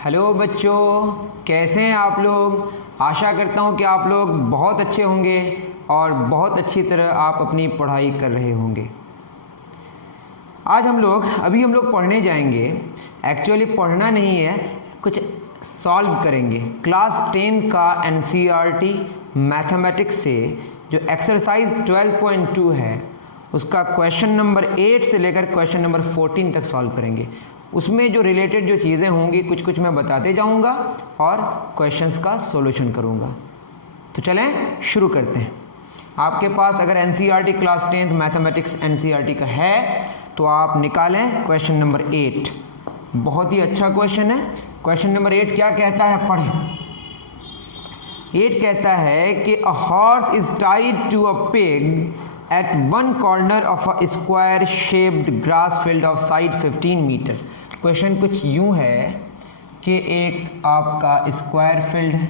Hello बच्चों, कैसे हैं आप लोग। आशा करता हूं कि आप लोग बहुत अच्छे होंगे और बहुत अच्छी तरह आप अपनी पढ़ाई कर रहे होंगे। आज हम लोग पढ़ने जाएंगे। एक्चुअली पढ़ना नहीं है, कुछ सॉल्व करेंगे। क्लास 10 का एनसीईआरटी मैथमेटिक्स से जो एक्सरसाइज 12.2 है उसका क्वेश्चन नंबर 8 से लेकर क्वेश्चन नंबर 14 तक सॉल्व करेंगे। उसमें जो रिलेटेड जो चीज़ें होंगी कुछ मैं बताते जाऊंगा और क्वेश्चंस का सॉल्यूशन करूंगा। तो चलें शुरू करते हैं। आपके पास अगर एनसीईआरटी क्लास 10 मैथमेटिक्स एनसीईआरटी का है तो आप निकालें क्वेश्चन नंबर 8। बहुत ही अच्छा क्वेश्चन है। क्वेश्चन नंबर 8 क्या कहता है, पढ़ें। 8 कहता है कि a horse is tied to a pig at one corner of a square shaped grass field of side 15 metre. Question कुछ यूं है कि एक आपका स्क्वायर फील्ड है,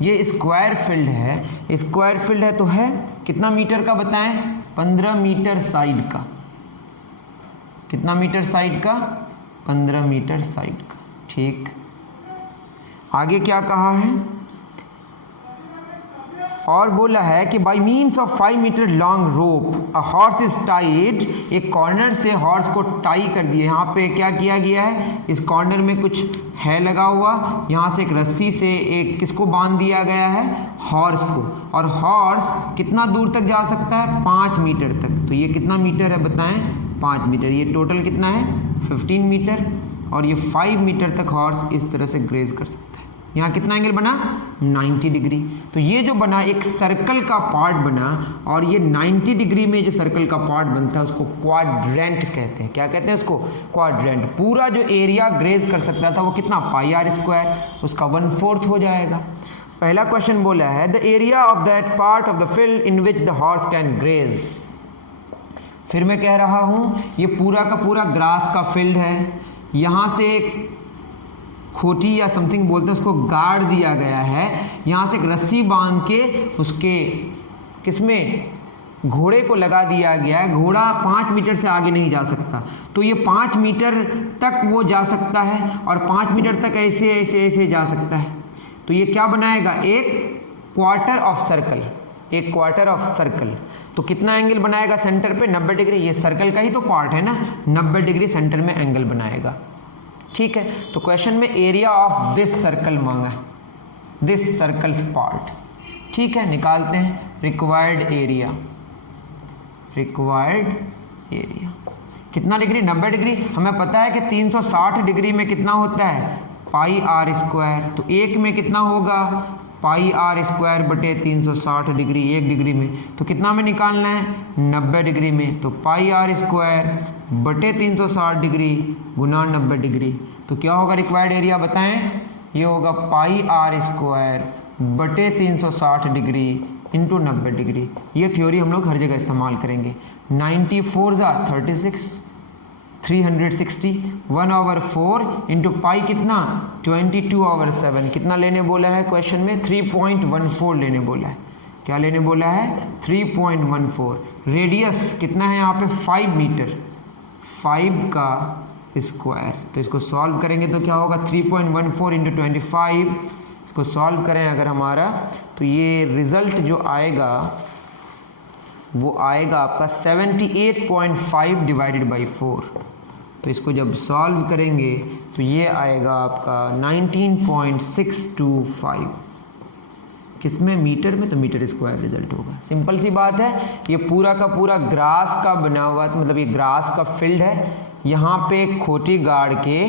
ये स्क्वायर फील्ड है। स्क्वायर फील्ड है तो है कितना मीटर का बताएं, 15 मीटर साइड का। कितना मीटर साइड का, 15 मीटर साइड का। ठीक, आगे क्या कहा है, और बोला है कि by means of 5 metre long rope a horse is tied. एक कॉर्नर से हॉर्स को टाई कर दिया। यहाँ पे क्या किया गया है, इस कॉर्नर में कुछ है लगा हुआ, यहाँ से एक रस्सी से एक किसको बांध दिया गया है, हॉर्स को। और हॉर्स कितना दूर तक जा सकता है, 5 मीटर तक। तो ये कितना मीटर है बताएं, 5 मीटर। ये टोटल कितना है, 15 मीटर। और ये 5 मीटर तक हॉर्स इस तरह से ग्रेज कर सकता है। यहाँ कितना एंगल बना, 90 डिग्री। तो ये जो बना एक सर्कल का पार्ट बना, और ये 90 डिग्री में जो सर्कल का पार्ट बनता है उसको क्वाड्रेंट कहते हैं। क्या कहते हैं उसको, क्वाड्रेंट। पूरा जो एरिया ग्रेज कर सकता था वो कितना, पाई आर स्क्वायर, उसका 1/4 हो जाएगा। पहला क्वेश्चन बोला है the area of that part of the field in which the horse can graze. फिर मैं कह रहा हूं ये पूरा का पूरा ग्रास का फील्ड है। यहां से एक खोटी या समथिंग बोलते हैं उसको गाड़ दिया गया है। यहाँ से एक रस्सी बांध के उसके किसमें, घोड़े को लगा दिया गया है। घोड़ा 5 मीटर से आगे नहीं जा सकता, तो ये 5 मीटर तक वो जा सकता है और 5 मीटर तक ऐसे ऐसे ऐसे जा सकता है। तो ये क्या बनाएगा, एक क्वार्टर ऑफ सर्कल। एक क्वार्टर ऑफ सर्कल तो कितना एंगल बनाएगा सेंटर पे, 90 डिग्री। ये सर्कल का ही तो पार्ट है ना, 90 डिग्री सेंटर में एंगल बनाएगा। ठीक है, तो क्वेश्चन में एरिया ऑफ दिस सर्कल मांगा है, दिस सर्कल्स पार्ट। ठीक है, निकालते हैं रिक्वायर्ड एरिया। रिक्वायर्ड एरिया कितना डिग्री, 90 डिग्री। हमें पता है कि 360 डिग्री में कितना होता है, पाई आर स्क्वायर। तो एक में कितना होगा, पाई आर स्क्वायर बटे 360 डिग्री। 1 डिग्री में तो कितना में निकालना है, 90 डिग्री में। तो पाई आर स्क्वायर बटे 360 डिग्री गुना 90 डिग्री। तो क्या होगा रिक्वायर्ड एरिया बताएं, ये होगा पाई आर स्क्वायर बटे 360 डिग्री इंटू 90 डिग्री। ये थ्योरी हम लोग हर जगह इस्तेमाल करेंगे। 94 जा 36, 360, 1/4 इंटू पाई कितना, 22/7। कितना लेने बोला है क्वेश्चन में, 3.14 लेने बोला है। क्या लेने बोला है, 3.14। रेडियस कितना है यहाँ पे, 5 मीटर, 5 का स्क्वायर। तो इसको सॉल्व करेंगे तो क्या होगा, 3.14 इंटू 25। इसको सॉल्व करें अगर हमारा, तो ये रिजल्ट जो आएगा वो आएगा आपका 78.5 डिवाइडेड बाई 4। तो इसको जब सॉल्व करेंगे तो ये आएगा आपका 19.625। किसमें, मीटर में। तो मीटर स्क्वायर रिजल्ट होगा। सिंपल सी बात है। ये पूरा का पूरा ग्रास का बना हुआ, मतलब ये ग्रास का फील्ड है। यहाँ पे खोटी गाड़ के,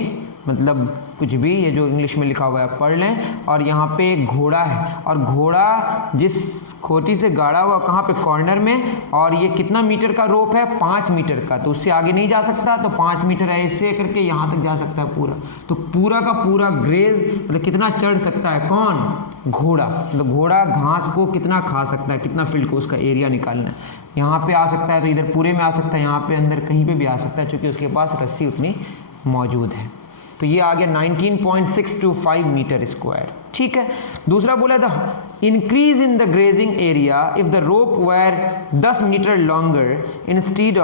मतलब कुछ भी, ये जो इंग्लिश में लिखा हुआ है पढ़ लें। और यहाँ पे एक घोड़ा है, और घोड़ा जिस खोटी से गाड़ा हुआ कहाँ पे, कॉर्नर में। और ये कितना मीटर का रोप है, 5 मीटर का। तो उससे आगे नहीं जा सकता, तो 5 मीटर ऐसे करके यहाँ तक जा सकता है पूरा। तो पूरा का पूरा ग्रेज, मतलब कितना चढ़ सकता है कौन, घोड़ा। मतलब घोड़ा घास को कितना खा सकता है, कितना फील्ड को, उसका एरिया निकालना है। यहाँ पे आ सकता है तो इधर पूरे में आ सकता है, यहाँ पे अंदर कहीं पे भी आ सकता है, क्योंकि उसके पास रस्सी उतनी मौजूद है। तो ये आ गया 19.625 मीटर स्क्वायर। ठीक है, दूसरा बोला था increase in the grazing area if the rope were 10 metre longer instead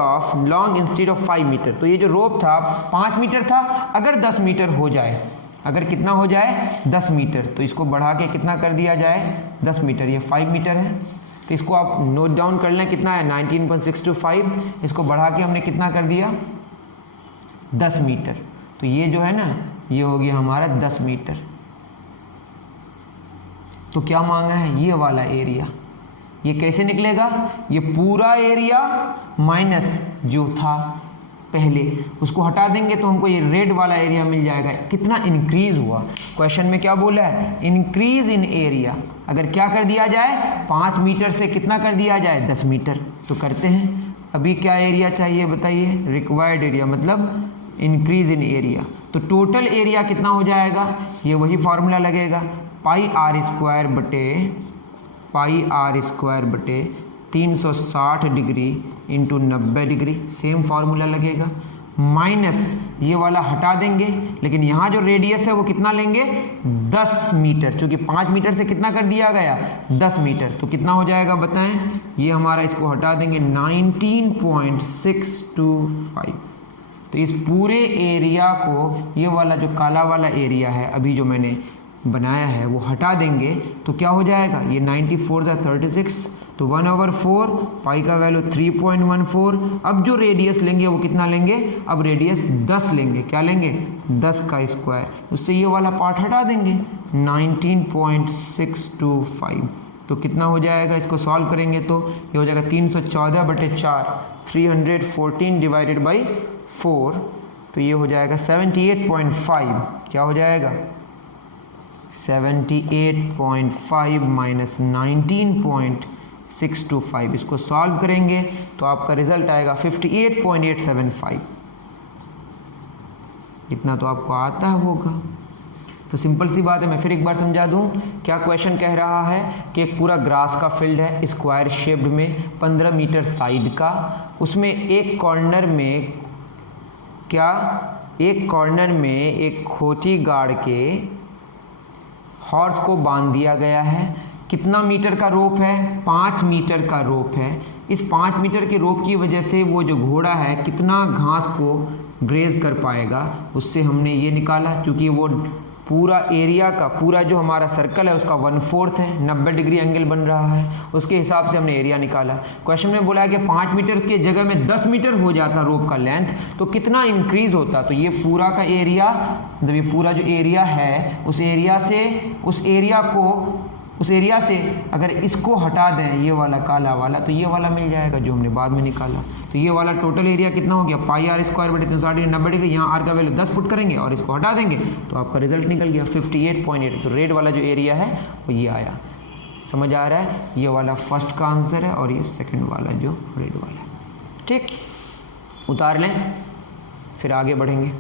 of 5 metre. तो ये जो रोप था 5 मीटर था, अगर 10 मीटर हो जाए, अगर कितना हो जाए 10 मीटर, तो इसको बढ़ा के कितना कर दिया जाए 10 मीटर, ये 5 मीटर है। तो इसको आप नोट डाउन कर लें, कितना है 19.625, इसको बढ़ा के हमने कितना कर दिया 10 मीटर। तो ये जो है ना, ये हो गया हमारा 10 मीटर। तो क्या मांगा है, ये वाला एरिया। ये कैसे निकलेगा, ये पूरा एरिया माइनस जो था पहले, उसको हटा देंगे तो हमको ये रेड वाला एरिया मिल जाएगा। कितना इंक्रीज हुआ, क्वेश्चन में क्या बोला है, इंक्रीज इन एरिया। अगर क्या कर दिया जाए 5 मीटर से कितना कर दिया जाए 10 मीटर। तो करते हैं, अभी क्या एरिया चाहिए बताइए, रिक्वायर्ड एरिया मतलब इंक्रीज इन एरिया। तो टोटल एरिया कितना हो जाएगा, ये वही फॉर्मूला लगेगा, पाई आर स्क्वायर बटे 360 degree into 90 degree, same formula लगेगा। माइनस ये वाला हटा देंगे, लेकिन यहाँ जो रेडियस है वो कितना लेंगे 10 मीटर, क्योंकि 5 मीटर से कितना कर दिया गया 10 मीटर। तो कितना हो जाएगा बताएं, ये हमारा, इसको हटा देंगे 19.625। तो इस पूरे एरिया को, ये वाला जो काला वाला एरिया है अभी जो मैंने बनाया है वो हटा देंगे, तो क्या हो जाएगा, ये 94 36, तो 1/4, पाई का वैल्यू 3.14। अब जो रेडियस लेंगे वो कितना लेंगे, अब रेडियस 10 लेंगे, क्या लेंगे 10 का स्क्वायर, उससे ये वाला पार्ट हटा देंगे 19.625। तो कितना हो जाएगा, इसको सॉल्व करेंगे तो ये हो जाएगा 314/4, 314 डिवाइडेड बाई 4, तो ये हो जाएगा 78.5। क्या हो जाएगा 78.5 माइनस 19.625, इसको सॉल्व करेंगे तो आपका रिजल्ट आएगा 58.875। इतना तो आपको आता होगा। तो सिंपल सी बात है, मैं फिर एक बार समझा दूं। क्या क्वेश्चन कह रहा है कि एक पूरा ग्रास का फील्ड है स्क्वायर शेप्ड में, 15 मीटर साइड का, उसमें एक कॉर्नर में एक खोटी गाड़ के हॉर्स को बांध दिया गया है। कितना मीटर का रोप है, 5 मीटर का रोप है। इस 5 मीटर के रोप की वजह से वो जो घोड़ा है कितना घास को ग्रेज कर पाएगा, उससे हमने ये निकाला। क्योंकि वो पूरा एरिया का, पूरा जो हमारा सर्कल है उसका 1/4 है, 90 डिग्री एंगल बन रहा है, उसके हिसाब से हमने एरिया निकाला। क्वेश्चन में बोला है कि 5 मीटर के जगह में 10 मीटर हो जाता रोप का लेंथ, तो कितना इंक्रीज होता। तो ये पूरा का एरिया, मतलब ये पूरा जो एरिया है उस एरिया से अगर इसको हटा दें, ये वाला काला वाला, तो ये वाला मिल जाएगा जो हमने बाद में निकाला। तो ये वाला टोटल एरिया कितना हो गया, पाई आर स्क्वायर बटे 360 90 डिग्री। यहाँ आर का वैल्यू 10 पुट करेंगे और इसको हटा देंगे तो आपका रिजल्ट निकल गया 58.8। तो रेड वाला जो एरिया है वो ये आया। समझ आ रहा है, ये वाला फर्स्ट का आंसर है और ये सेकंड वाला जो रेड वाला है। ठीक, उतार लें, फिर आगे बढ़ेंगे।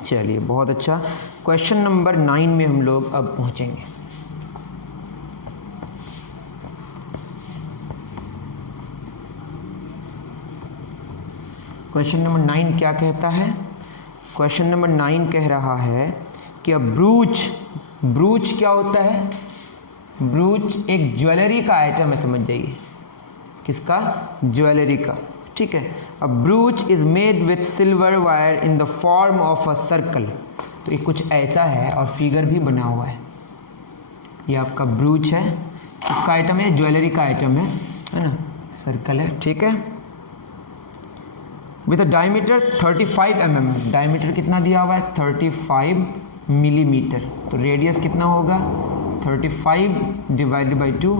चलिए, बहुत अच्छा। क्वेश्चन नंबर 9 में हम लोग अब पहुंचेंगे। क्वेश्चन नंबर 9 क्या कहता है, क्वेश्चन नंबर 9 कह रहा है कि अब ब्रूच क्या होता है। ब्रूच एक ज्वेलरी का आइटम है, समझ जाइए। किसका, ज्वेलरी का। ठीक है, अब ब्रूच is made with silver wire in the form of a circle. तो ये कुछ ऐसा है और फिगर भी बना हुआ है। ये आपका ब्रूच है, इसका आइटम है, ज्वेलरी का आइटम है ना, सर्कल है। ठीक है, with a diameter 35 mm। Diameter कितना दिया हुआ है 35 मिलीमीटर। तो रेडियस कितना होगा 35 डिवाइडेड बाई 2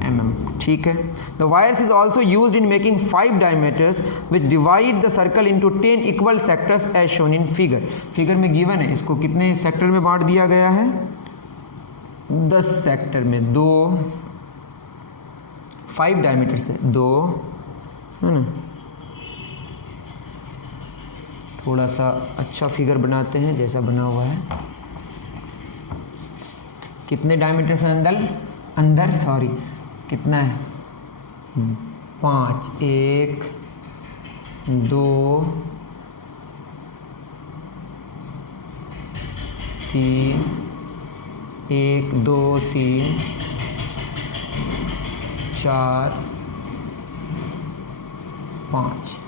mm। ठीक है, the wires is also used in making 5 diameters which divide the circle into 10 equal sectors as shown in figure. Figure में गिवन है, इसको कितने सेक्टर में बांट दिया गया है 10 सेक्टर में, 2 5 डायमीटर से 2 है ना। थोड़ा सा अच्छा फिगर बनाते हैं जैसा बना हुआ है। कितने डायमीटर से अंदर सॉरी कितना है 5, 1 2 3 1 2 3 4 5,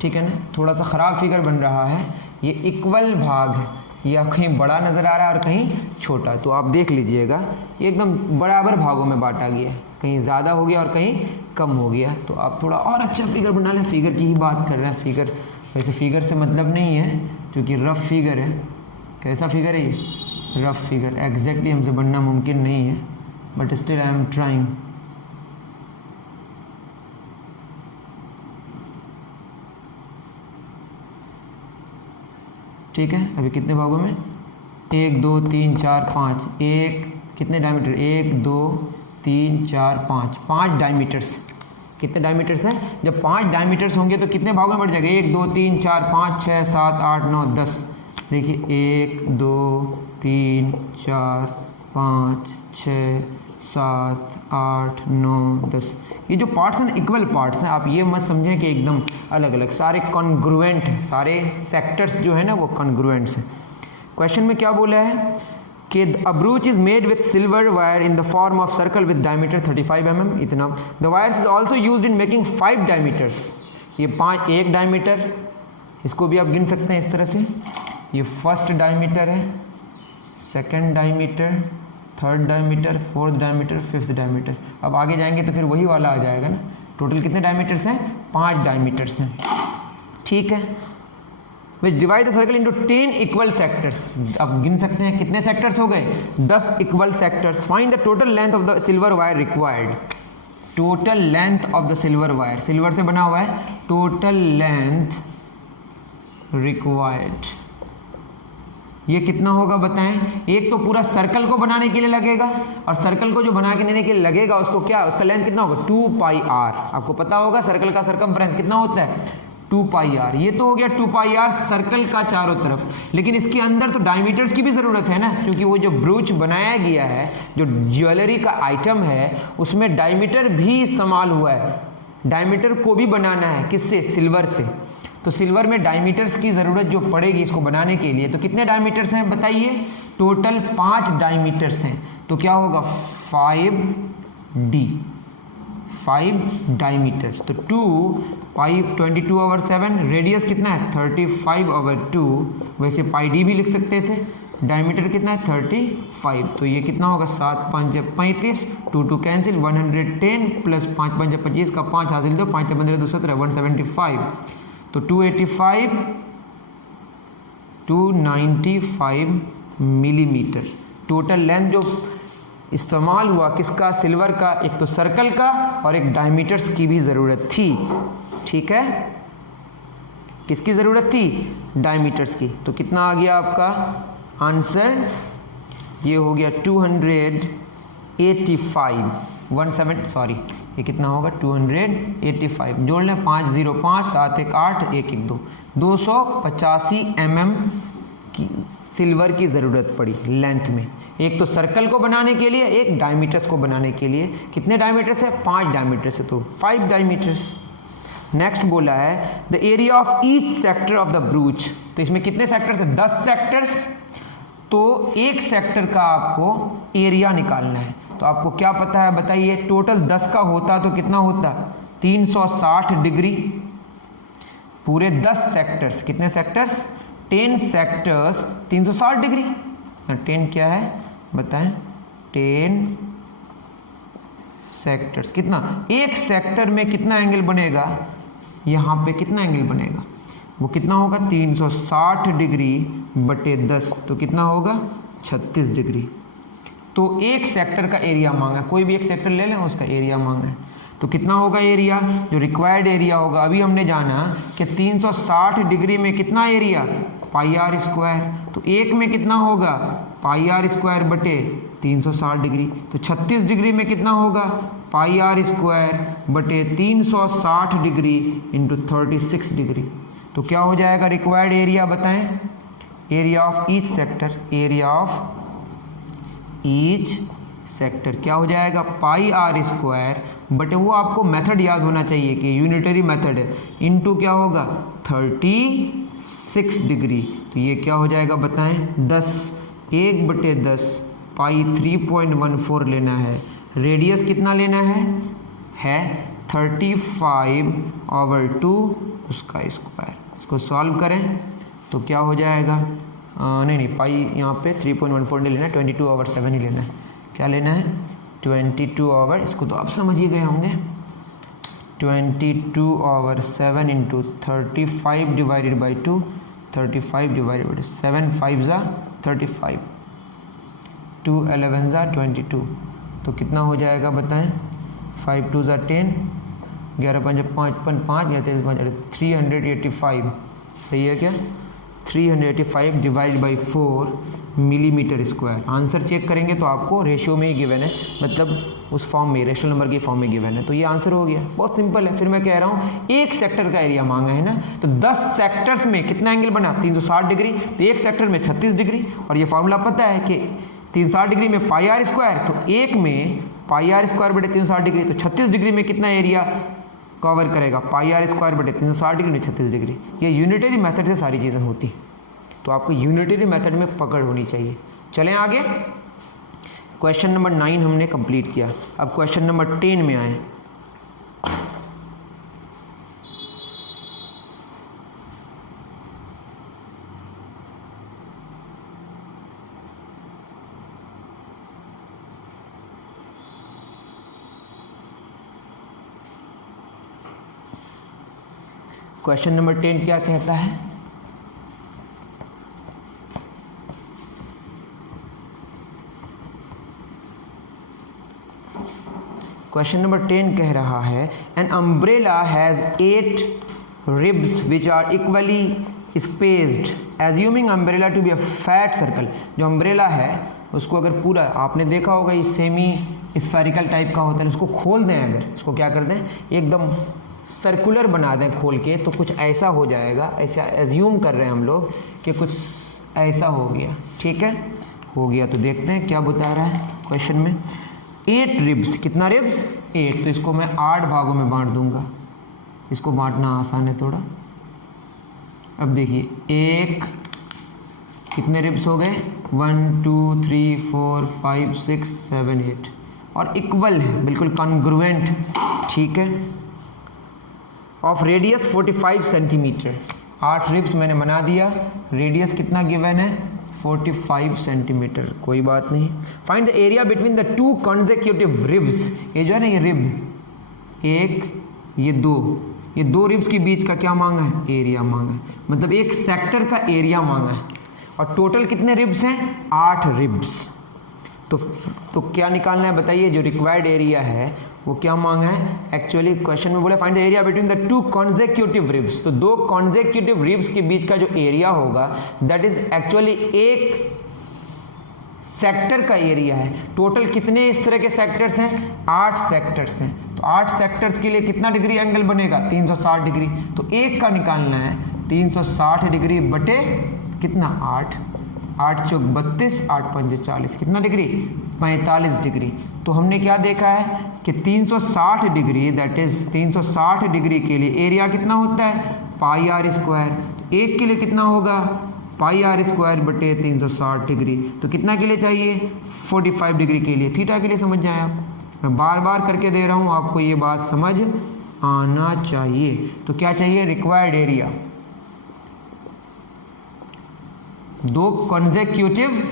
ठीक है ना। थोड़ा सा ख़राब फिगर बन रहा है, ये इक्वल भाग है, या कहीं बड़ा नज़र आ रहा है और कहीं छोटा, तो आप देख लीजिएगा ये एकदम बराबर भागों में बांटा गया है, कहीं ज़्यादा हो गया और कहीं कम हो गया। तो आप थोड़ा और अच्छा फिगर बना लें, फिगर की ही बात कर रहे हैं, फिगर वैसे फिगर से मतलब नहीं है क्योंकि रफ फिगर है। कैसा फिगर है ये? Rough figure. एग्जैक्टली हमसे बनना मुमकिन नहीं है, but still I am trying. ठीक है, अभी कितने भागों में? 1 2 3 4 5, एक कितने डायमीटर? 1 2 3 4 5, 5 डायमीटर्स। कितने डायमीटर्स हैं? जब 5 डायमीटर्स होंगे तो कितने भागों में बढ़ जाएगा? 1 2 3 4 5 6 7 8 9 10। देखिए 1 2 3 4 5 6 7 8 9 10। ये जो पार्ट्स हैं इक्वल पार्ट्स हैं, आप ये मत समझें कि एकदम अलग अलग, सारे कॉन्ग्रुएंट हैं, सारे सेक्टर्स जो है ना वो कॉन्ग्रुएंट्स हैं। क्वेश्चन में क्या बोला है कि a brooch is made with silver wire in the form of circle with diameter 35 mm इतना। The wire is also used in making 5 diameters. ये 5 एक डायमीटर, इसको भी आप गिन सकते हैं इस तरह से। ये फर्स्ट डायमीटर है, second diameter, third diameter, fourth diameter, fifth diameter. अब आगे जाएंगे तो फिर वही वाला आ जाएगा ना। टोटल कितने डायमीटर्स हैं? 5 डायमीटर्स हैं, ठीक है। विच divide the circle into 10 equal sectors. अब गिन सकते हैं कितने सेक्टर्स हो गए? 10 equal sectors. Find the total length of the silver wire required. Total length of the silver wire, silver से बना हुआ है, टोटल लेंथ रिक्वायर्ड ये कितना होगा बताएं? एक तो पूरा सर्कल को बनाने के लिए लगेगा, और सर्कल को जो बना के देने के लिए लगेगा उसको क्या, उसका लेंथ कितना होगा? 2 पाई आर। आपको पता होगा सर्कल का सरकमफ्रेंस कितना होता है? 2 पाई आर। ये तो हो गया 2 पाई आर सर्कल का चारों तरफ, लेकिन इसके अंदर तो डायमीटर्स की भी ज़रूरत है ना, क्योंकि वो जो ब्रूच बनाया गया है, जो ज्वेलरी का आइटम है, उसमें डायमीटर भी इस्तेमाल हुआ है। डायमीटर को भी बनाना है, किससे? सिल्वर से। तो सिल्वर में डायमीटर्स की ज़रूरत जो पड़ेगी इसको बनाने के लिए, तो कितने डायमीटर्स हैं बताइए? टोटल 5 डायमीटर्स हैं। तो क्या होगा? 5D, 5 diameters. तो 2 पाई 22/7, रेडियस कितना है? 35/2। वैसे पाई डी भी लिख सकते थे। डायमीटर कितना है? 35। तो ये कितना होगा? 7 5 35, 2 2 कैंसिल, 110 प्लस 5 5 25 का 5 हासिल दो, 5 15 2 17, 175। तो 285 295 मिलीमीटर टोटल लेंथ जो इस्तेमाल हुआ किसका? सिल्वर का। एक तो सर्कल का और एक डायमीटर्स की भी ज़रूरत थी, ठीक है। किसकी ज़रूरत थी? डायमीटर्स की। तो कितना आ गया आपका आंसर? ये हो गया 285 17 सॉरी ये कितना होगा? 285 जोड़ लें, 5 0 5 7 1 8 1 1 2 285 mm की सिल्वर की ज़रूरत पड़ी लेंथ में। एक तो सर्कल को बनाने के लिए, एक डायमीटर्स को बनाने के लिए। कितने डायमीटर्स है? 5 डायमीटर्स है, तो 5 डायमीटर्स। नेक्स्ट बोला है the area of each sector of the ब्रूच। तो इसमें कितने सेक्टर्स है? 10 सेक्टर्स। तो एक सेक्टर का आपको एरिया निकालना है। तो आपको क्या पता है बताइए? टोटल 10 का होता तो कितना होता? 360 डिग्री। पूरे 10 सेक्टर्स, कितने सेक्टर्स? 10 sectors 360 degree. 10 क्या है बताएं? 10 सेक्टर्स कितना? एक सेक्टर में कितना एंगल बनेगा? यहाँ पे कितना एंगल बनेगा? वो कितना होगा? 360 डिग्री बटे 10, तो कितना होगा? 36 डिग्री। तो एक सेक्टर का एरिया मांगा, कोई भी एक सेक्टर ले लें उसका एरिया मांगा है। तो कितना होगा एरिया? जो रिक्वायर्ड एरिया होगा, अभी हमने जाना कि 360 डिग्री में कितना एरिया? पाई आर स्क्वायर। तो एक में कितना होगा? पाई आर स्क्वायर बटे 360 डिग्री। तो 36 डिग्री में कितना होगा? पाई आर स्क्वायर बटे 360 डिग्री इंटू 36 डिग्री। तो क्या हो जाएगा रिक्वायर्ड एरिया बताएं? Area of each sector, area of each sector क्या हो जाएगा, पाई आर स्क्वायर, बट वो आपको मेथड याद होना चाहिए कि यूनिटरी मेथड है, इनटू क्या होगा 36 डिग्री। तो ये क्या हो जाएगा बताएं, 10 1/10 पाई 3.14 लेना है। रेडियस कितना लेना है 35/2 उसका स्क्वायर। इसको सॉल्व करें तो क्या हो जाएगा, नहीं पाई यहाँ पे 3.14 नहीं लेना है, 22/7 ही लेना है। क्या लेना है 22 इसको तो आप समझ ही गए होंगे, 22/7 into 35 divided by 2, 35 divided by 7 5 35, 2 11 22, तो कितना हो जाएगा बताएं, 5 2 10, 11 5 5 5 385, सही है क्या, 385 divide by 4 millimetre square. Answer check करेंगे तो आपको रेशियो में ही गिवन है, मतलब उस फॉर्म में रेशनल नंबर के फॉर्म में गिवन है, तो ये आंसर हो गया। बहुत सिंपल है। फिर मैं कह रहा हूँ एक सेक्टर का एरिया मांगा है ना, तो 10 सेक्टर्स में कितना एंगल बना 360 डिग्री, तो एक सेक्टर में 36 डिग्री, और ये फॉर्मूला पता है कि 360 डिग्री में पाई आर स्क्वायर, तो एक में पाई आर स्क्वायर बटे 360 डिग्री, तो 36 डिग्री में कितना एरिया कवर करेगा, पाई आर स्क्वायर बटे 360 डिग्री में 36 डिग्री। ये यूनिटरी मेथड से सारी चीज़ें होती, तो आपको यूनिटरी मेथड में पकड़ होनी चाहिए। चलें आगे, क्वेश्चन नंबर 9 हमने कंप्लीट किया। अब क्वेश्चन नंबर 10 में आए। क्वेश्चन नंबर 10 क्या कहता है, क्वेश्चन नंबर 10 कह रहा है an umbrella has 8 ribs which are equally spaced, assuming umbrella to be a flat circle. जो अम्ब्रेला है उसको अगर पूरा, आपने देखा होगा ये सेमी स्फेरिकल टाइप का होता है, उसको खोल दें, अगर इसको क्या कर दें एकदम सर्कुलर बना दें खोल के, तो कुछ ऐसा हो जाएगा। ऐसा एज्यूम कर रहे हैं हम लोग कि कुछ ऐसा हो गया, ठीक है, हो गया। तो देखते हैं क्या बता रहा है क्वेश्चन में। 8 रिब्स, कितना रिब्स 8, तो इसको मैं 8 भागों में बांट दूंगा, इसको बांटना आसान है थोड़ा। अब देखिए एक, कितने रिब्स हो गए 1 2 3 4 5 6 7 8, और इक्वल है, बिल्कुल कॉन्ग्रुएंट, ठीक है। ऑफ रेडियस 45 सेंटीमीटर, 8 रिब्स मैंने बना दिया, रेडियस कितना गिवन है 45 सेंटीमीटर, कोई बात नहीं। Find the area between the 2 consecutive ribs, ये जो है ना ये रिब, एक ये दो रिब्स के बीच का क्या मांगा है, एरिया मांगा है, मतलब एक सेक्टर का एरिया मांगा है। और टोटल कितने रिब्स हैं 8 रिब्स। तो क्या निकालना है बताइए, जो रिक्वायर्ड एरिया है वो क्या मांगा है, एक्चुअली क्वेश्चन में बोला find the area between the 2 consecutive ribs, तो 2 कॉन्सेक्यूटिव रिब्स के बीच का जो एरिया होगा दैट इज एक्चुअली एक सेक्टर का एरिया है। टोटल कितने इस तरह के सेक्टर्स हैं 8 सेक्टर्स हैं, तो 8 सेक्टर्स के लिए कितना डिग्री एंगल बनेगा 360 डिग्री, तो एक का निकालना है 360 डिग्री बटे कितना 8 चौक 32, 8 पंजे 40, कितना डिग्री 45 डिग्री। तो हमने क्या देखा है कि 360 डिग्री दैट इज 360 डिग्री के लिए एरिया कितना होता है पाई आर स्क्वायर, एक के लिए कितना होगा पाई आर स्क्वायर बटे 360 डिग्री, तो कितना के लिए चाहिए 45 डिग्री के लिए, थीटा के लिए समझ जाए आप, मैं बार बार करके दे रहा हूँ, आपको ये बात समझ आना चाहिए। तो क्या चाहिए रिक्वायर्ड एरिया, 2 कॉन्सेक्यूटिव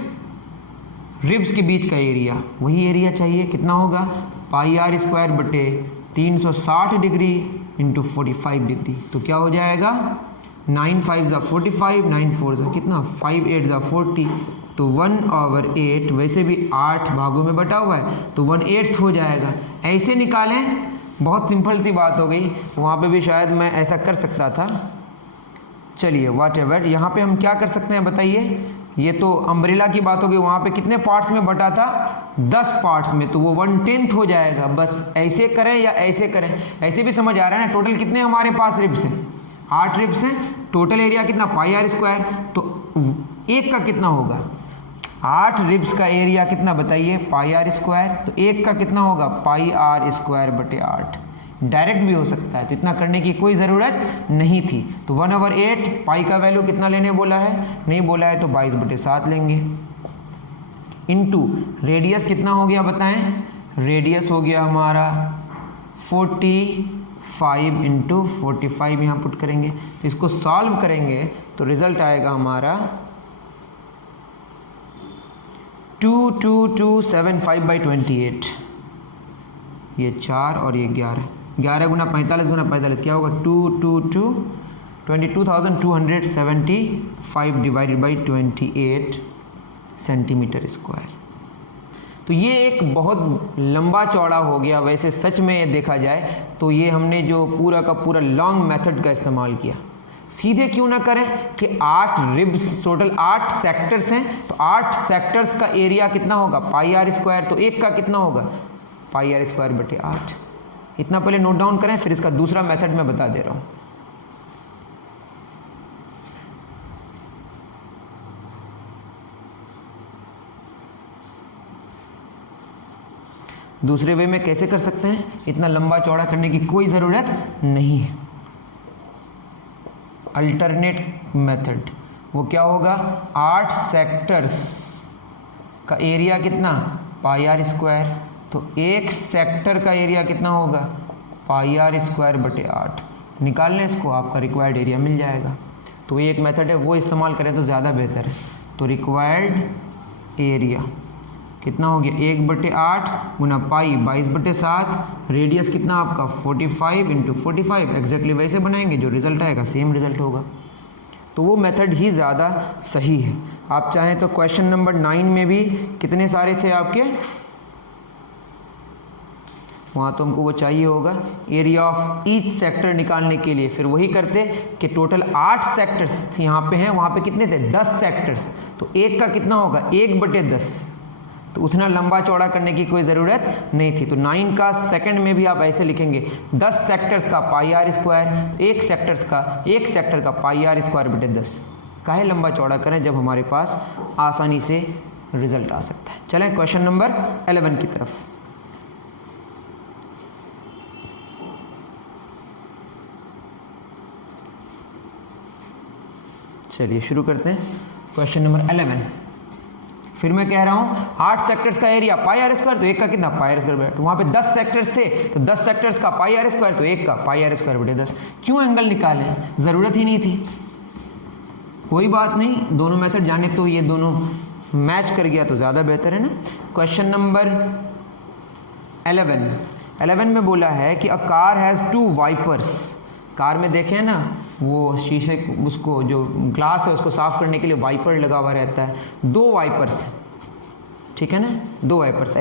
रिब्स के बीच का एरिया, वही एरिया चाहिए, कितना होगा पाई आर स्क्वायर बटे 360 डिग्री इंटू 45 डिग्री, तो क्या हो जाएगा 9 5 ज़ा 45, 9 4 ज़ा कितना 5 8 ज़ा 40, तो 1/8, वैसे भी 8 भागों में बटा हुआ है तो 1/8 हो जाएगा। ऐसे निकालें, बहुत सिंपल सी बात हो गई, वहाँ पे भी शायद मैं ऐसा कर सकता था, चलिए वाट एवर। यहाँ पे हम क्या कर सकते हैं बताइए, ये तो अम्ब्रेला की बात होगी, वहाँ पे कितने पार्ट्स में बटा था 10 पार्ट्स में, तो वो 1/10 हो जाएगा। बस ऐसे करें या ऐसे करें, ऐसे भी समझ आ रहा है ना। टोटल कितने हमारे पास रिब्स हैं 8 रिब्स हैं, टोटल एरिया कितना पाई आर स्क्वायर, तो एक का कितना होगा 8 रिब्स का एरिया कितना बताइए, पाई आर स्क्वायर, तो एक का कितना होगा, पाई आर स्क्वायर बटे 8। डायरेक्ट भी हो सकता है, तो इतना करने की कोई ज़रूरत नहीं थी। तो 1/8 पाई का वैल्यू कितना लेने बोला है, नहीं बोला है तो 22/7 लेंगे, इनटू रेडियस कितना हो गया बताएं, रेडियस हो गया हमारा 45 इंटू 45 यहाँ पुट करेंगे, तो इसको सॉल्व करेंगे तो रिजल्ट आएगा हमारा 22275/28। ये 4 और ये 11, 11 गुना 45 गुना 45 क्या होगा, 2275 डिवाइडेड बाई 28 सेंटीमीटर स्क्वायर। तो ये एक बहुत लंबा चौड़ा हो गया। वैसे सच में देखा जाए तो ये हमने जो पूरा का पूरा लॉन्ग मेथड का इस्तेमाल किया। सीधे क्यों ना करें कि 8 रिब्स, टोटल 8 सेक्टर्स हैं, तो 8 सेक्टर्स का एरिया कितना होगा, पाई आर स्क्वायर, तो एक का कितना होगा, पाई आर स्क्वायर बटे 8। इतना पहले नोट डाउन करें, फिर इसका दूसरा मेथड मैं बता दे रहा हूं। दूसरे वे में कैसे कर सकते हैं, इतना लंबा चौड़ा करने की कोई ज़रूरत नहीं है। अल्टरनेट मेथड वो क्या होगा, 8 सेक्टर्स का एरिया कितना, पाई आर स्क्वायर, तो एक सेक्टर का एरिया कितना होगा, पाई आर स्क्वायर बटे 8। निकाल लें इसको, आपका रिक्वायर्ड एरिया मिल जाएगा। तो ये एक मेथड है, वो इस्तेमाल करें तो ज़्यादा बेहतर है। तो रिक्वायर्ड एरिया कितना हो गया, 1/8 गुना पाई 22/7, रेडियस कितना आपका 45 इंटू 45, एग्जैक्टली वैसे बनाएंगे, जो रिजल्ट आएगा सेम रिजल्ट होगा। तो वो मेथड ही ज़्यादा सही है। आप चाहें तो क्वेश्चन नंबर 9 में भी कितने सारे थे आपके, वहाँ तो हमको वो चाहिए होगा एरिया ऑफ ईच सेक्टर निकालने के लिए। फिर वही करते कि टोटल 8 सेक्टर्स यहाँ पे हैं, वहाँ पे कितने थे, 10 सेक्टर्स, तो एक का कितना होगा, 1/10। तो उतना लंबा चौड़ा करने की कोई ज़रूरत नहीं थी। तो 9 का सेकंड में भी आप ऐसे लिखेंगे, 10 सेक्टर्स का पाई आर स्क्वायर, एक सेक्टर का पाई आर स्क्वायर बटे 10। काहे लंबा चौड़ा करें जब हमारे पास आसानी से रिजल्ट आ सकता है। चलें क्वेश्चन नंबर 11 की तरफ। चलिए शुरू करते हैं क्वेश्चन नंबर 11। फिर मैं कह रहा हूं 8 सेक्टर्स का एरिया पाई आर स्क्वायर, तो एक का कितना, पाई आर स्क्वायर बटे, तो वहां पे 10 सेक्टर्स थे, तो 10 सेक्टर्स का पाई आर स्क्वायर, तो एक का पाई आर स्क्वायर बटे 10। क्यों एंगल निकाले, जरूरत ही नहीं थी। कोई बात नहीं, दोनों मेथड जाने तो ये दोनों मैच कर गया तो ज़्यादा बेहतर है ना। क्वेश्चन नंबर 11 में बोला है कि a car has 2 wipers. Car में देखें ना, वो शीशे, उसको जो ग्लास है उसको साफ करने के लिए वाइपर लगा हुआ रहता है। 2 वाइपर्स है, ठीक है ना, 2 वाइपर्स,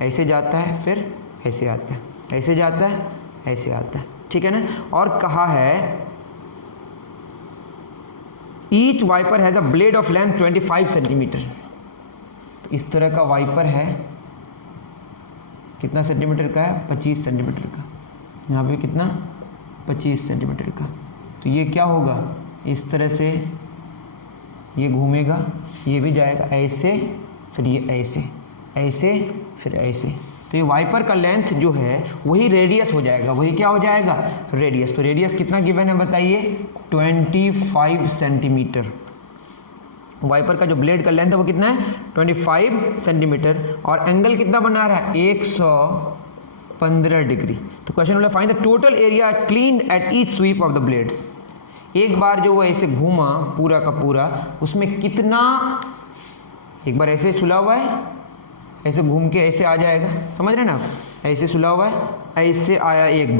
ऐसे जाता है, फिर ऐसे आता है, ऐसे जाता है, ऐसे आता है, ठीक है ना। और कहा है each wiper has a blade of length 25 centimetre. तो इस तरह का वाइपर है, कितना सेंटीमीटर का है, 25 सेंटीमीटर का। यहाँ पे कितना, 25 सेंटीमीटर का। तो ये क्या होगा, इस तरह से ये घूमेगा, ये भी जाएगा ऐसे, फिर ये ऐसे, ऐसे, फिर ऐसे। तो ये वाइपर का लेंथ जो है वही रेडियस हो जाएगा, वही क्या हो जाएगा, रेडियस। तो रेडियस कितना गिवन है बताइए, 25 सेंटीमीटर। वाइपर का जो ब्लेड का लेंथ है वो कितना है, 25 सेंटीमीटर। और एंगल कितना बना रहा है, 115 डिग्री। तो क्वेश्चन बोला find the total area cleaned at each sweep of the blades. एक बार जो वो ऐसे घूमा पूरा का पूरा, उसमें कितना, एक बार ऐसे सुला हुआ है, ऐसे घूम के ऐसे आ जाएगा, समझ रहे ना आप, ऐसे सुला हुआ है, ऐसे आया एक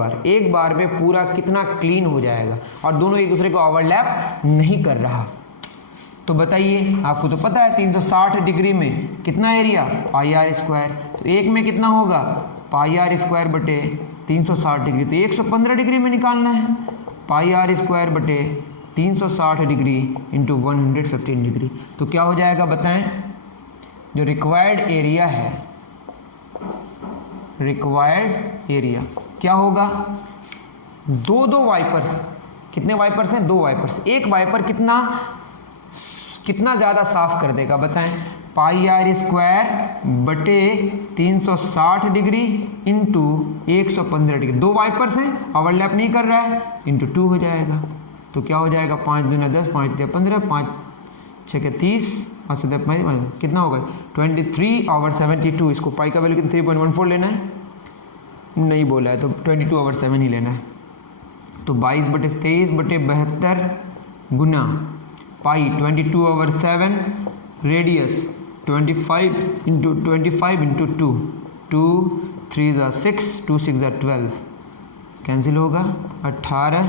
बार में पूरा कितना क्लीन हो जाएगा, और दोनों एक दूसरे को ओवरलैप नहीं कर रहा। तो बताइए, आपको तो पता है 360 डिग्री में कितना एरिया, पाई आर स्क्वायर। तो एक में कितना होगा, पाई आर स्क्वायर बटे 360 डिग्री, तो 115 डिग्री में निकालना है। पाई आर स्क्वायर बटे 360 डिग्री इंटू 115 डिग्री। तो क्या हो जाएगा बताएं, जो रिक्वायर्ड एरिया है, रिक्वायर्ड एरिया क्या होगा, 2 वाइपर्स, कितने वाइपर्स हैं, 2 वाइपर्स। एक वाइपर कितना ज़्यादा साफ कर देगा बताएं, पाई आर स्क्वायर बटे 360 डिग्री इंटू 115 डिग्री। दो वाइपर्स हैं, ओवरलैप नहीं कर रहा है, इंटू 2 हो जाएगा। तो क्या हो जाएगा, 5 दूना 10, 5 तिया 15, 5 6 30, 5 7 कितना होगा 23/72। इसको पाई का वैल्यू 3.14 लेना है, नहीं बोला है तो 22/7 ही लेना है। तो 22/23/72 गुना पाई 22/7 रेडियस 25 इंटू 25 इंटू 2, 2 3 6, 2 6 12, कैंसिल होगा 18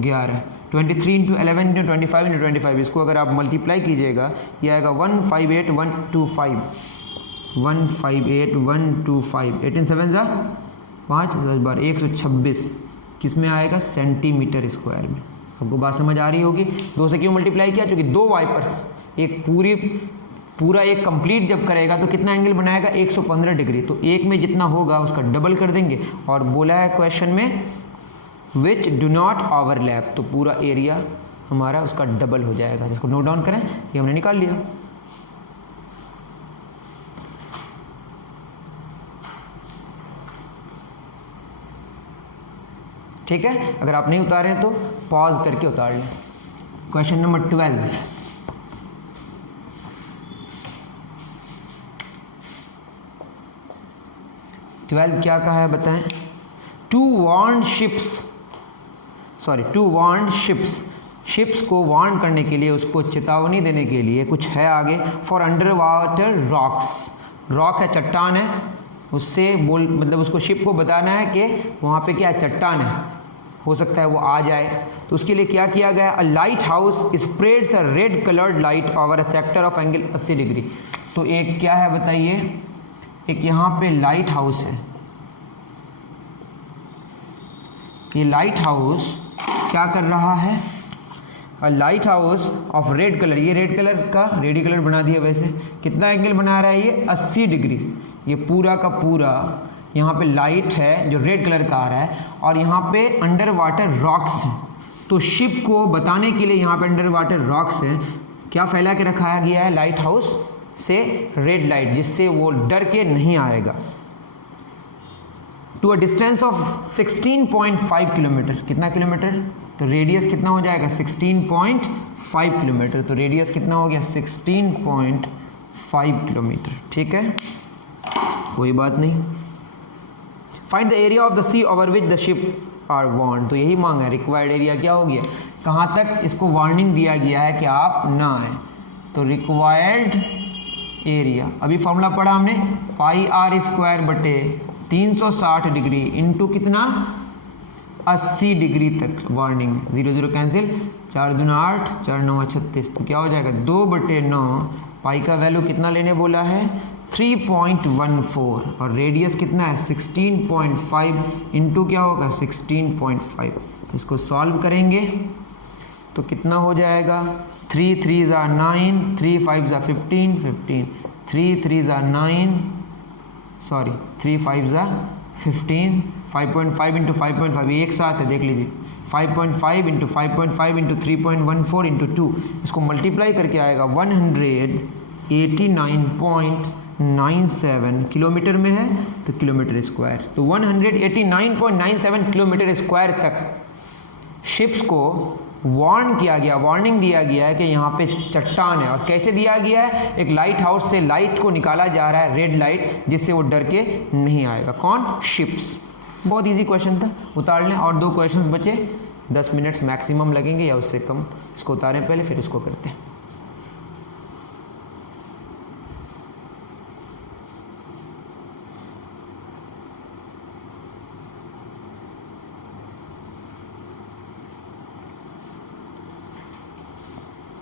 11, 23 इंटू 11 इंटू 25 इंटू 25। इसको अगर आप मल्टीप्लाई कीजिएगा ये आएगा 158125, 158125, 18 7 5 10 12, 126 किस में आएगा, सेंटीमीटर स्क्वायर में। आपको बात समझ आ रही होगी। 2 से क्यों मल्टीप्लाई किया, क्योंकि दो वाइपर्स एक पूरा एक कंप्लीट जब करेगा तो कितना एंगल बनाएगा, 115 डिग्री। तो एक में जितना होगा उसका डबल कर देंगे। और बोला है क्वेश्चन में विच डू नॉट ओवरलैप, तो पूरा एरिया हमारा उसका डबल हो जाएगा। जिसको नोट डाउन करें, ये हमने निकाल लिया। ठीक है, अगर आप नहीं उतारे तो पॉज करके उतार लें। क्वेश्चन नंबर 12, क्या कहा है बताएं। टू वार्न शिप्स को वार्न करने के लिए, उसको चेतावनी देने के लिए कुछ है आगे। फॉर अंडर वाटर रॉक है, चट्टान है, उससे मतलब उसको शिप को बताना है कि वहाँ पे क्या चट्टान है, हो सकता है वो आ जाए। तो उसके लिए क्या किया गया, a lighthouse spreads a red coloured light over a sector of angle 80 degree. तो एक क्या है बताइए, एक यहाँ पे लाइट हाउस है। ये लाइट हाउस क्या कर रहा है, a lighthouse of red colour, ये रेड कलर का रेडी कलर बना दिया। वैसे कितना एंगल बना रहा है ये, 80 डिग्री। ये पूरा का पूरा यहाँ पे लाइट है जो रेड कलर का आ रहा है, और यहाँ पे अंडर वाटर रॉक्स हैं। तो शिप को बताने के लिए यहाँ पे अंडर वाटर रॉक्स हैं, क्या फैला के रखाया गया है लाइट हाउस से रेड लाइट, जिससे वो डर के नहीं आएगा। To a distance of 16.5 kilometre, कितना किलोमीटर, तो रेडियस कितना हो जाएगा 16.5 किलोमीटर। तो रेडियस कितना हो गया 16.5 किलोमीटर। ठीक है, कोई बात नहीं। Find the area of the sea over which the ship are warned, तो यही मांगा है। रिक्वायर्ड एरिया क्या हो गया, कहाँ तक इसको वार्निंग दिया गया है कि आप ना आए। तो रिक्वायर्ड एरिया, अभी फॉर्मूला पढ़ा हमने, पाई आर स्क्वायर बटे 360 डिग्री इंटू कितना 80 डिग्री तक वार्निंग। 0 0 कैंसिल, 4 दूना 8, 4 9 36। तो क्या हो जाएगा 2/9। पाई का वैल्यू कितना लेने बोला है 3.14, और रेडियस कितना है 16.5 इंटू क्या होगा 16.5। इसको सॉल्व करेंगे तो कितना हो जाएगा, 3 3 9, 3 5 15, 15, 3 3 9, सॉरी 3 5 15, 5.5 इंटू 5.5 एक साथ है, देख लीजिए 5.5 इंटू 5.5 इंटू 3.14 इंटू 2। इसको मल्टीप्लाई करके आएगा 189.97 किलोमीटर में है तो किलोमीटर स्क्वायर। तो 189.97 किलोमीटर स्क्वायर तक शिप्स को वार्न किया गया, वार्निंग दिया गया है कि यहाँ पे चट्टान है। और कैसे दिया गया है, एक लाइट हाउस से लाइट को निकाला जा रहा है, रेड लाइट, जिससे वो डर के नहीं आएगा। कौन, शिप्स। बहुत इजी क्वेश्चन था, उतार लें। और 2 क्वेश्चंस बचे, 10 मिनट्स मैक्सिमम लगेंगे या उससे कम। इसको उतारें पहले, फिर इसको करते हैं।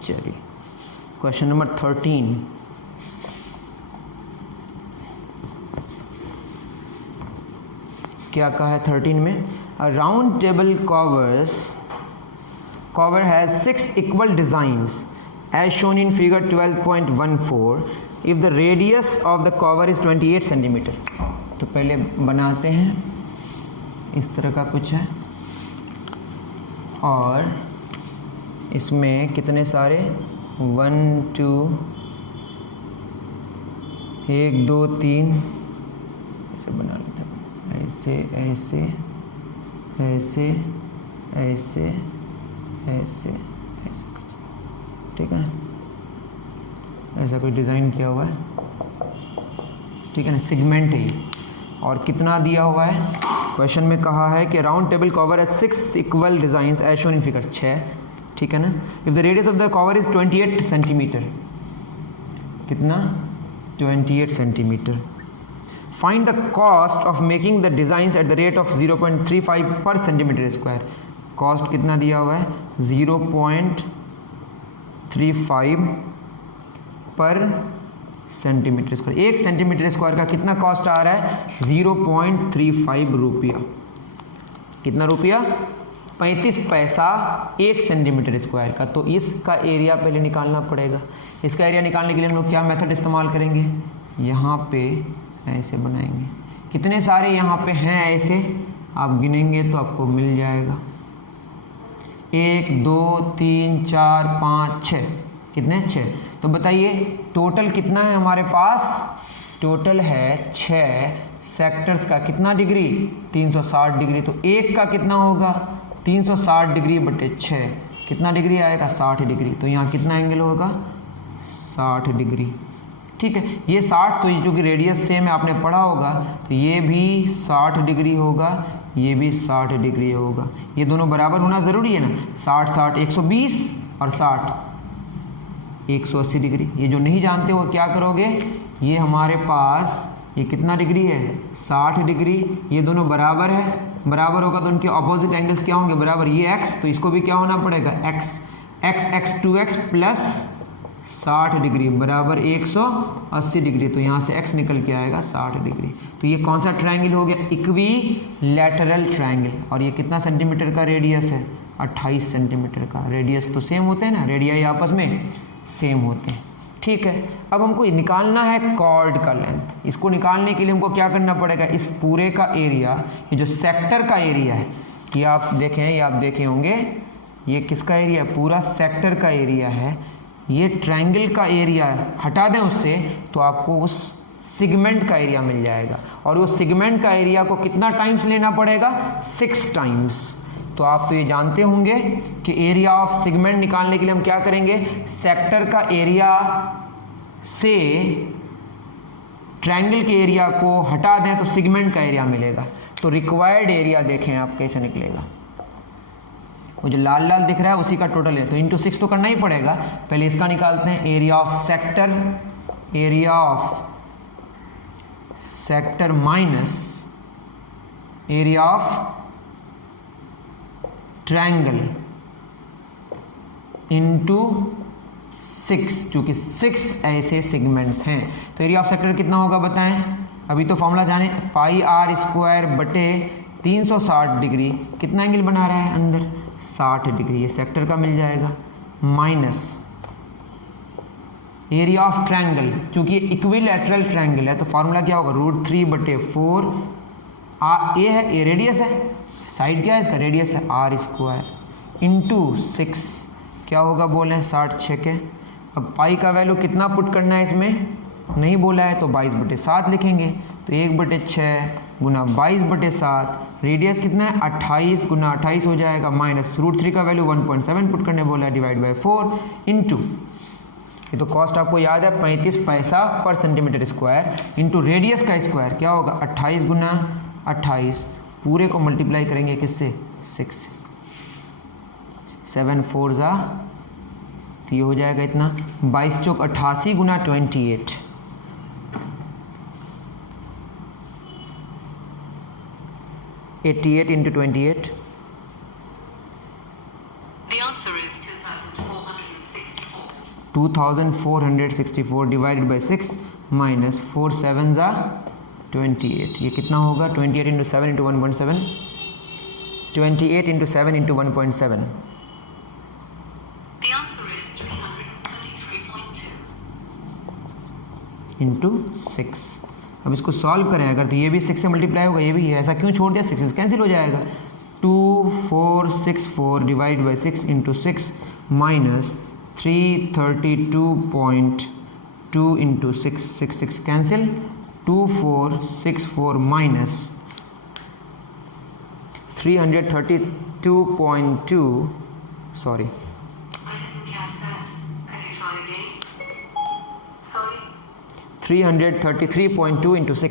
चलिए, क्वेश्चन नंबर 13। क्या कहा है 13 में, a round table cover has 6 equal designs as shown in figure 12.14 if the radius of the cover is 28 centimetre. तो पहले बनाते हैं, इस तरह का कुछ है, और इसमें कितने सारे 1 2 1 2 3 ऐसे बना लेते हैं, ऐसे ऐसे ऐसे ऐसे ऐसे ऐसे, ठीक है ना, ऐसा कोई डिज़ाइन किया हुआ है, ठीक है ना, सेगमेंट है ये। और कितना दिया हुआ है, क्वेश्चन में कहा है कि राउंड टेबल कवर है 6 equal design as shown in figure, 6, ठीक है ना। If the radius of the cover is 28 centimetre, कितना, 28 centimetre. Find the cost of making the designs at the rate of 0.35 per centimetre square. Cost कितना दिया हुआ है, 0.35 per centimetre square. 1 centimetre square का कितना कॉस्ट आ रहा है, 0.35 रुपया। कितना रुपया, 35 पैसा 1 सेंटीमीटर स्क्वायर का। तो इसका एरिया पहले निकालना पड़ेगा। इसका एरिया निकालने के लिए हम लोग क्या मेथड इस्तेमाल करेंगे, यहाँ पे ऐसे बनाएंगे। कितने सारे यहाँ पे हैं ऐसे, आप गिनेंगे तो आपको मिल जाएगा, 1 2 3 4 5 6, कितने, 6। तो बताइए टोटल कितना है हमारे पास, टोटल है 6 सेक्टर्स का कितना डिग्री, 360 डिग्री। तो एक का कितना होगा, 360 डिग्री बटे 6, कितना डिग्री आएगा, 60 डिग्री। तो यहाँ कितना एंगल होगा, 60 डिग्री, ठीक है। ये 60, तो ये जो कि रेडियस सेम है आपने पढ़ा होगा, तो ये भी 60 डिग्री होगा, ये भी 60 डिग्री होगा। ये दोनों बराबर होना ज़रूरी है ना, 60 60 120 और 60 180 डिग्री। ये जो नहीं जानते वो क्या करोगे, ये हमारे पास ये कितना डिग्री है, 60 डिग्री, ये दोनों बराबर है, बराबर होगा तो उनके ऑपोजिट एंगल्स क्या होंगे, बराबर। ये x, तो इसको भी क्या होना पड़ेगा, x x x 2x plus 60 degree बराबर 180 डिग्री। तो यहाँ से x निकल के आएगा 60 डिग्री। तो ये कौन सा ट्रायंगल हो गया, इक्विलैटरल ट्रायंगल। और ये कितना सेंटीमीटर का रेडियस है, 28 सेंटीमीटर का। रेडियस तो सेम होते हैं ना, रेडियाई आपस में सेम होते हैं, ठीक है। अब हमको निकालना है कॉर्ड का लेंथ। इसको निकालने के लिए हमको क्या करना पड़ेगा, इस पूरे का एरिया, ये जो सेक्टर का एरिया है, ये आप देखें, ये आप देखे होंगे, ये किसका एरिया है, पूरा सेक्टर का एरिया है। ये ट्रायंगल का एरिया हटा दें उससे, तो आपको उस सेगमेंट का एरिया मिल जाएगा। और उस सेगमेंट का एरिया को कितना टाइम्स लेना पड़ेगा, 6 टाइम्स। तो आप तो ये जानते होंगे कि एरिया ऑफ सेगमेंट निकालने के लिए हम क्या करेंगे, सेक्टर का एरिया से ट्रायंगल के एरिया को हटा दें तो सेगमेंट का एरिया मिलेगा। तो रिक्वायर्ड एरिया देखें आप कैसे निकलेगा, वो जो लाल लाल दिख रहा है उसी का टोटल है, तो इंटू 6 तो करना ही पड़ेगा। पहले इसका निकालते हैं, area of sector, area of sector minus area of triangle into 6, क्योंकि 6 ऐसे सेगमेंट्स हैं। तो एरिया ऑफ सेक्टर कितना होगा बताएं, अभी तो फॉर्मूला जाने, पाई आर स्क्वायर बटे 360 डिग्री, कितना एंगल बना रहा है अंदर, 60 डिग्री, ये सेक्टर का मिल जाएगा, माइनस एरिया ऑफ ट्रायंगल, क्योंकि इक्विलैटरल ट्रायंगल है तो फॉर्मूला क्या होगा, √3/4, ए है, ए रेडियस है, साइड क्या है इसका, रेडियस है, आर स्क्वायर इंटू 6, क्या होगा बोले 60 6 के। अब पाई का वैल्यू कितना पुट करना है इसमें, नहीं बोला है तो 22/7 लिखेंगे। तो 1/6 गुना 22/7, रेडियस कितना है 28 गुना 28 हो जाएगा, माइनस √3 का वैल्यू 1.7 पुट करने बोला है, डिवाइड बाई 4 इंटू, ये तो कॉस्ट आपको याद है 35 पैसा पर सेंटीमीटर स्क्वायर, इंटू रेडियस का स्क्वायर क्या होगा 28 गुना 28, पूरे को मल्टीप्लाई करेंगे किससे, 6, 7 4 जा, तो ये हो जाएगा इतना 22 चौक 88 गुना 28, $88 into 28. The answer is 2,464. 2,464 divided by 6 minus 4 7 जा 28. ये कितना होगा 28 into 7 into 1.7, 28 into 7 into 1.7. The answer is 333.2. into 6. अब इसको सॉल्व करें अगर तो ये भी 6 से मल्टीप्लाई होगा, ये भी है, ऐसा क्यों छोड़ दिया, 6 कैंसिल हो जाएगा। 2464 divide by 6 into 6 minus 332.2 2 into 6, 6 6 cancel, 2464 minus 332.2, sorry I didn't catch that. Could you try again? Sorry, 333.2 into 6,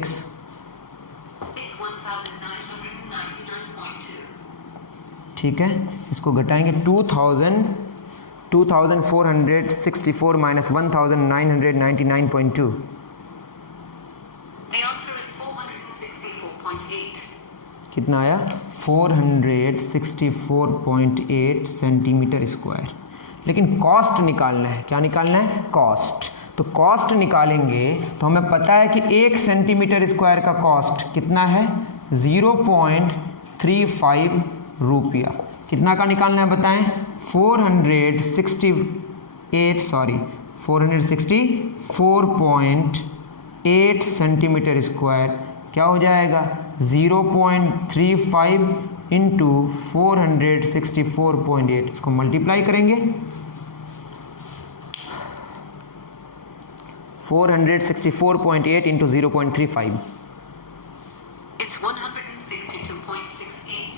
it's 1999.2. ठीक है। इसको घटाएंगे 2464 माइनस 1999.2, The answer is 464.8. कितना आया? 464.8 सेंटीमीटर स्क्वायर। लेकिन कॉस्ट निकालना है। क्या निकालना है? कॉस्ट। तो कॉस्ट निकालेंगे तो हमें पता है कि 1 सेंटीमीटर स्क्वायर का कॉस्ट कितना है? 0.35 रुपया। कितना का निकालना है बताएं? 464.8 सेंटीमीटर स्क्वायर क्या हो जाएगा? 0.35 इंटू 464.8, इसको मल्टीप्लाई करेंगे। 464.8 इंटू 0.35, It's 162.68.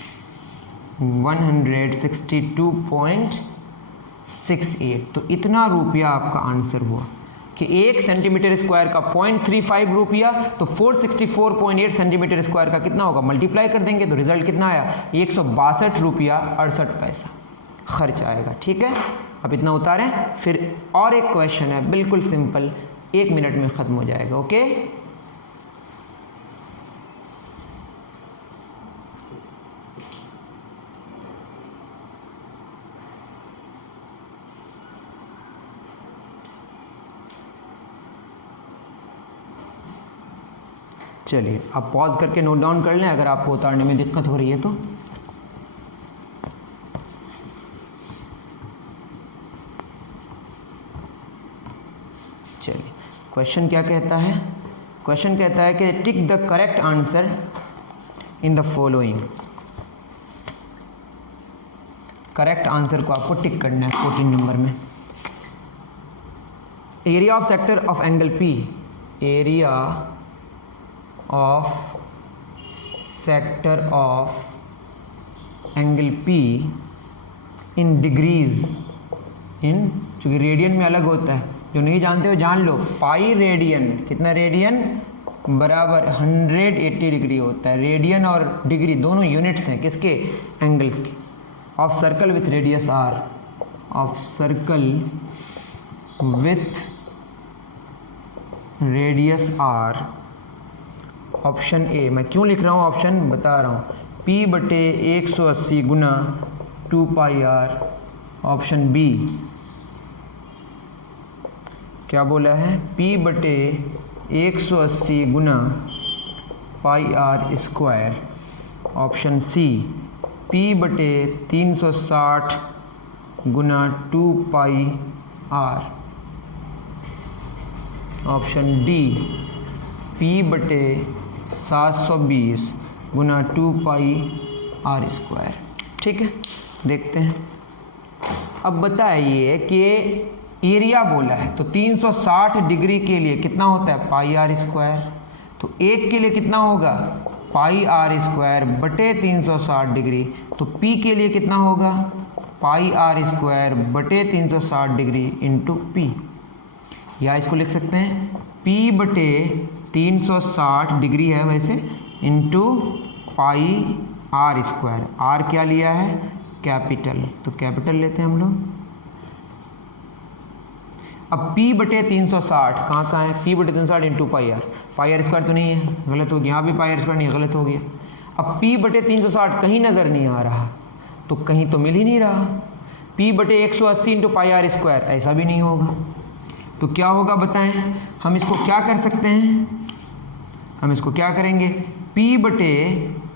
162.68। तो इतना रुपया आपका आंसर हुआ कि 1 सेंटीमीटर स्क्वायर का 0.35 रुपया, तो 464.8 सेंटीमीटर स्क्वायर का कितना होगा? मल्टीप्लाई कर देंगे तो रिजल्ट कितना आया? 162 रुपया 68 पैसा खर्च आएगा। ठीक है, अब इतना उतारें। फिर और एक क्वेश्चन है, बिल्कुल सिंपल, 1 मिनट में ख़त्म हो जाएगा। ओके, चलिए आप पॉज करके नोट डाउन कर लें अगर आपको उतारने में दिक्कत हो रही है तो। चलिए, क्वेश्चन क्या कहता है? क्वेश्चन कहता है कि tick the correct answer in the following. Correct answer को आपको टिक करना है 14 नंबर में। Area of sector of angle P, area of sector of angle P in degrees, in, चूँकि रेडियन में अलग होता है, जो नहीं जानते हो जान लो। पाई रेडियन, कितना रेडियन? बराबर 180 डिग्री होता है। रेडियन और डिग्री दोनों यूनिट्स हैं किसके? एंगल्स के। Of circle with radius R, of circle with radius R. Option A, मैं क्यों लिख रहा हूँ ऑप्शन बता रहा हूँ, P बटे 180 गुना 2 पाई आर। ऑप्शन बी क्या बोला है? P बटे 180 गुना pi R square. Option C P बटे 360 गुना 2 pi R. Option D P बटे 720 गुना 2 पाई आर स्क्वायर। ठीक है, देखते हैं। अब बताइए कि एरिया बोला है तो 360 डिग्री के लिए कितना होता है? पाई आर स्क्वायर। तो एक के लिए कितना होगा? पाई आर स्क्वायर बटे 360 डिग्री। तो P के लिए कितना होगा? पाई आर स्क्वायर बटे 360 डिग्री इंटू P, या इसको लिख सकते हैं P बटे 360 डिग्री है वैसे, into pi R square. R क्या लिया है? कैपिटल, तो कैपिटल लेते हैं हम लोग। अब P बटे 360 कहाँ है? P बटे 360 इंटू पाई आर स्क्वायर तो नहीं है, गलत हो गया। यहाँ भी पाई आर स्क्वायर नहीं है, गलत हो गया। अब P बटे 360 कहीं नज़र नहीं आ रहा, तो कहीं तो मिल ही नहीं रहा। P बटे 180 इंटू पाई आर स्क्वायर, ऐसा भी नहीं होगा। तो क्या होगा बताएं? हम इसको क्या कर सकते हैं? हम इसको क्या करेंगे? P बटे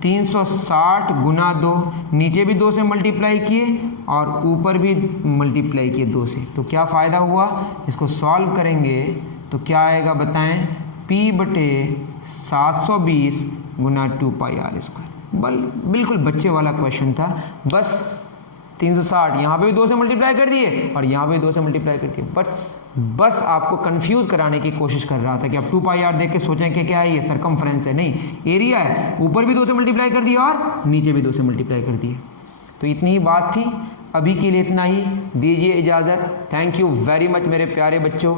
360 गुना 2, नीचे भी 2 से मल्टीप्लाई किए और ऊपर भी मल्टीप्लाई किए 2 से। तो क्या फ़ायदा हुआ? इसको सॉल्व करेंगे तो क्या आएगा बताएं? P बटे 720 गुना 2 पाई आर स्क्वायर। बिल्कुल बच्चे वाला क्वेश्चन था, बस 360, यहाँ पे भी 2 से मल्टीप्लाई कर दिए और यहाँ पे भी 2 से मल्टीप्लाई कर दिए। बट बस आपको कंफ्यूज कराने की कोशिश कर रहा था कि अब 2πr देख के सोचें कि क्या है ये सरकमफ्रेंस है, नहीं, एरिया है। ऊपर भी 2 से मल्टीप्लाई कर दिया और नीचे भी 2 से मल्टीप्लाई कर दिए। तो इतनी ही बात थी, अभी के लिए इतना ही, दीजिए इजाज़त। थैंक यू वेरी मच मेरे प्यारे बच्चों।